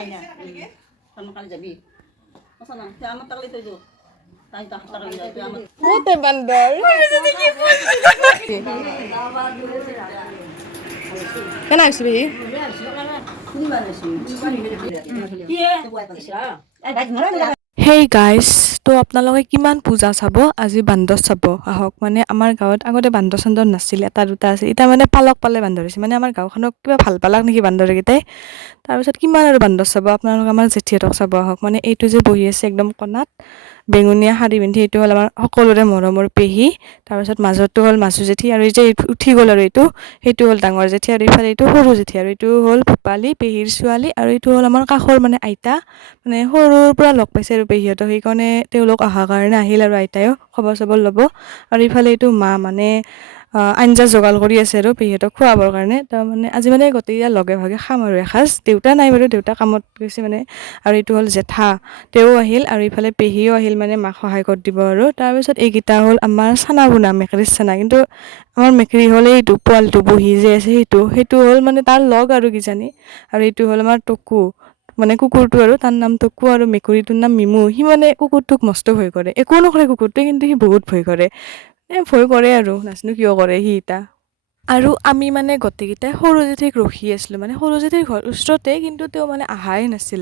Kamu jadi. Masa nang, kiamat tak lihat itu. Tahu tak lihat kiamat. Mute bandar. Kenapa sih? Ini mana sih? Iya. Hey guys, তো আপোনালোকে কিমান পূজা চাব আজি বান্দৰ চাব আহক মানে আমাৰ গাঁৱত আগতে বান্দৰ চান্দৰ নাছিল এটা দুটা আছিল এটা মানে পালক পালে বান্দৰ হৈছে মানে আমাৰ গাঁওখনক কিবা ভাল পালাক নেকি বান্দৰকেইটাই তাৰপিছত কিমান আৰু বান্দৰ চাব আপোনালোকে আমাৰ জেঠিহঁতক চাব আহক মানে এইটো যে বহি আছে একদম কণাত বেঙুনীয়া শাৰী পিন্ধি এইটো হ'ল আমাৰ সকলোৰে মৰমৰ পেহী তাৰপিছত মাজৰটো হ'ল মাছু জেঠি আৰু এই যে উঠি গ'ল আৰু সেইটো হ'ল ডাঙৰ জেঠি আৰু ইফালে এইটো সৰু জেঠি আৰু এইটো হ'ল ভূপালী পেহীৰ ছোৱালী আৰু এইটো হ'ল আমাৰ কাষৰ মানে আইতা মানে সৰুৰ পৰা লগ পাইছে আৰু পেহীহঁতক সেইকাৰণে তেওঁলোক অহাৰ কাৰণে আহিল আৰু আইতায়ো খবৰ চবৰ ল'ব আৰু ইফালে এইটো মা মানে আঞ্জা যোগাৰ কৰি আছে আৰু পেহীহঁতক খুৱাবৰ কাৰণে তাৰ মানে আজি মানে গোটেইকেইটা লগে ভাগে খাম আৰু এসাঁজ দেউতা নাই বাৰু দেউতা কামত গৈছে মানে আৰু এইটো হ'ল জেঠা তেওঁ আহিল আৰু ইফালে পেহীও আহিল মানে মাক সহায় কৰি দিব আৰু তাৰপিছত এইকেইটা হ'ল আমাৰ চানা বুনা মেকৰিৰ চানা কিন্তু আমাৰ মেকৰি হ'ল এইটো পোৱালিটো বহি যে আছে সেইটো হ'ল মানে তাৰ লগ আৰু কিজানি আৰু এইটো হ'ল আমাৰ টকু মানে কুকুৰটো আৰু তাৰ নাম টকু আৰু মেকুৰীটোৰ নাম মিমু সি মানে কুকুৰটোক মস্ত ভয় কৰে একো নকৰে কুকুৰটোৱে কিন্তু সি বহুত ভয় কৰে ভয় কৰে আৰু নাজানো কিয় কৰে সি এটা আৰু আমি মানে গোটেইকেইটাই সৰু জেঠিক ৰখি আছিলোঁ মানে সৰু জেঠিৰ ঘৰ ওচৰতে কিন্তু তেওঁ মানে আহাই নাছিল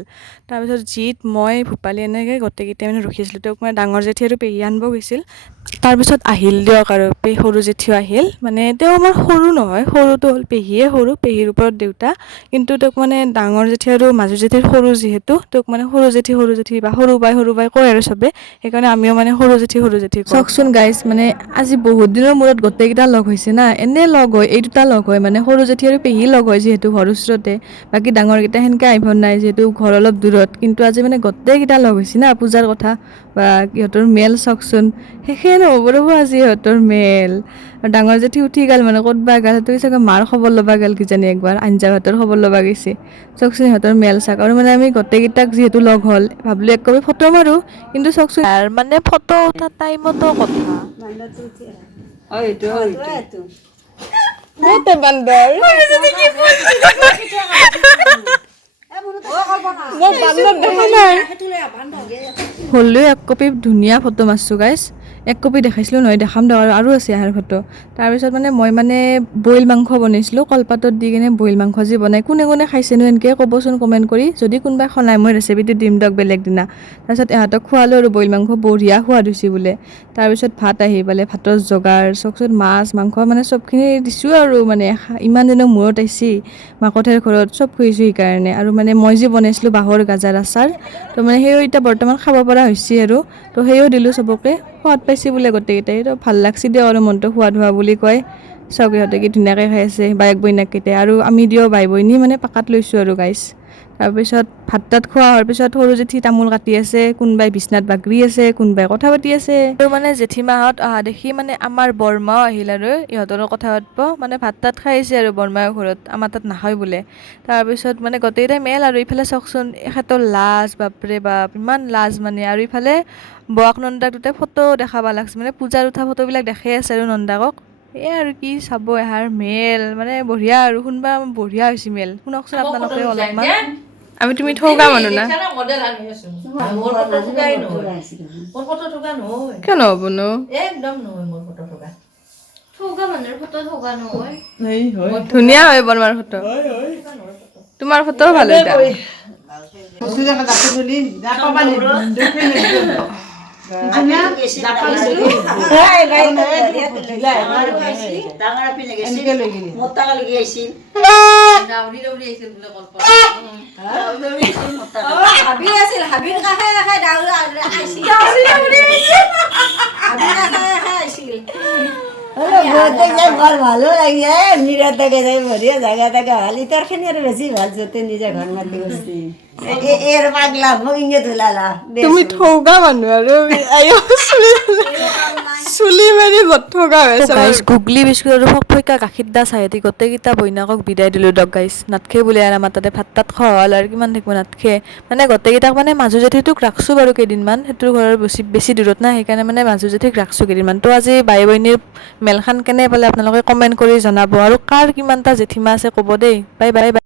তাৰপিছত জিত মই ভূপালী এনেকৈ গোটেইকেইটাই মানে ৰখি আছিলোঁ তেওঁক মানে ডাঙৰ জেঠি আৰু পেহী আনিব গৈছিল তাৰপিছত আহিল দিয়ক আৰু সৰু জেঠিও আহিল মানে তেওঁ আমাৰ সৰু নহয় সৰুটো হ'ল পেহীয়ে সৰু পেহীৰ ওপৰত দেউতা কিন্তু তেওঁক মানে ডাঙৰ জেঠি আৰু মাজু জেঠিৰ সৰু যিহেতু তেওঁক মানে সৰু জেঠি বা সৰু বাই কয় আৰু চবে সেইকাৰণে আমিও মানে সৰু জেঠি চাওকচোন গাইজ মানে আজি বহুত দিনৰ মূৰত গোটেইকেইটা লগ হৈছে না এনে লগ হয় এই দুটা লগ হয় মানে সৰু জেঠি আৰু পেহী লগ হয় যিহেতু ঘৰ ওচৰতে বাকী ডাঙৰকেইটা সেনেকৈ আহিব নাই যিহেতু ঘৰ অলপ দূৰত কিন্তু আজি মানে গোটেইকেইটা লগ হৈছে না পূজাৰ কথা বা সিহঁতৰ মেল চাওকচোন শেষে নহ'ব ৰ'ব আজি সিহঁতৰ মেল আৰু ডাঙৰ জেঠি উঠি গ'ল মানে ক'তবা গ'ল সেইটো চাগে মাৰ খবৰ ল'বা গ'ল কিজানি একবাৰ আঞ্জা ভাতৰ খবৰ ল'বা গৈছে চাওকচোন সিহঁতৰ মেল চাওক আৰু মানে আমি গোটেইকেইটাক যিহেতু লগ হ'ল ভাবিলোঁ এক কপি ফটো মাৰোঁ কিন্তু চাওকচোন মানে ফটো উঠা টাইমতো কথা মতে বান্দৰ হ'লেও এক কপি ধুনীয়া ফটো মাৰছোঁ গাইজ এক কপি দেখাইছিলোঁ নহয় দেখাম দিয়ক আৰু আছে ইয়াৰ ফটো তাৰপিছত মানে মই মানে বইল মাংস বনাইছিলোঁ কলপাতত দি কিনে বইল মাংস যি বনাই কোনে কোনে খাইছেনো এনেকৈ ক'বচোন কমেণ্ট কৰি যদি কোনোবাই খনাই মই ৰেচিপিটো দিম দিয়ক বেলেগ দিনা তাৰপিছত ইহঁতক খোৱালোঁ আৰু বইল মাংস বঢ়িয়া সোৱাদ হৈছে বোলে তাৰপিছত ভাত আহি পালে ভাতৰ যোগাৰ চাওকচোন মাছ মাংস মানে চবখিনি দিছোঁ আৰু মানে ইমান দিনৰ মূৰত আহিছে মাকহঁতৰ ঘৰত চব খুৱাইছোঁ সেইকাৰণে আৰু মানে মই যে বনাইছিলোঁ বাঁহৰ গাজাৰ আচাৰ তো মানে সেইও এতিয়া বৰ্তমান খাব পৰা হৈছে আৰু তো সেইও দিলোঁ চবকে সোৱাদ পাইছে বোলে গোটেইকেইটাই তো ভাল লাগছে দিয়ক আৰু মনটো সোৱাদ হোৱা বুলি কয় চব ইহঁতে কি ধুনীয়াকৈ খাই আছে বাইক বইনাককেইটাই আৰু আমি দিওঁ বাই বইনী মানে পাকাত লৈছোঁ আৰু গাইছ তাৰপিছত ভাত তাত খোৱা হোৱাৰ পিছত সৰু জেঠি তামোল কাটি আছে কোনোবাই বিচনাত বাগৰি আছে কোনোবাই কথা পাতি আছে আৰু মানে জেঠিমাহঁত অহা দেখি মানে আমাৰ বৰমাও আহিল আৰু ইহঁতৰো কথা পাতিব মানে ভাত তাত খাই আছে আৰু বৰমাৰ ঘৰত আমাৰ তাত নাখায় বোলে তাৰপিছত মানে গোটেইকেইটাই মেল আৰু ইফালে চাওকচোন এখেতৰ লাজ বাপৰে বাপ ইমান লাজ মানে আৰু ইফালে বৌক নন্দাক দুটাই ফটো দেখাব লাগছে মানে পূজাৰ উঠা ফটোবিলাক দেখাই আছে আৰু নন্দাকক এই আৰু কি চাব এহাৰ মেল মানে বঢ়িয়া আৰু শুনবা বঢ়িয়া হৈছে মেল শুনকচোন আপোনালোকে অলপমান আমি তুমি ঠৌগা মানুহ না কিয় নহ'বনো ধুনীয়া হয় বৰমাৰ ফটো তোমাৰ ফটোও ভাল হয় ভালো লাগে নিরাতাকে যাই ভরিয়া জায়গা থেকে হালি তোর খানি আর বেশি ভাল যেতে নিজে ঘর মারতে বসছি এর পাগলা ভঙ্গে তুলালা তুমি ঠৌগা মানুহ আৰু চুলি মাৰি ঠগা হৈছে গাইছ গুগলি বিস্কুট আৰু ফকফকা গাখীৰ দা চাহেতি গোটেইকেইটা বইনাকক বিদায় দিলোঁ দক গাইছ নাতখে বোলে আৰু আমাৰ তাতে ভাত তাত খোৱা হ'ল আৰু কিমান থাকিব নাতখে মানে গোটেইকেইটাক মানে মাজু জেঠিটোক ৰাখছোঁ বাৰু কেইদিনমান সেইটোৰ ঘৰৰ বেছি দূৰত নাই সেইকাৰণে মানে মাজু জেঠিক ৰাখছোঁ কেইদিনমান তো আজি বাই বইনীৰ মেলখান কেনে পালে আপোনালোকে কমেণ্ট কৰি জনাব আৰু কাৰ কিমানটা জেঠিমা আছে ক'ব দেই বাই বাই বাই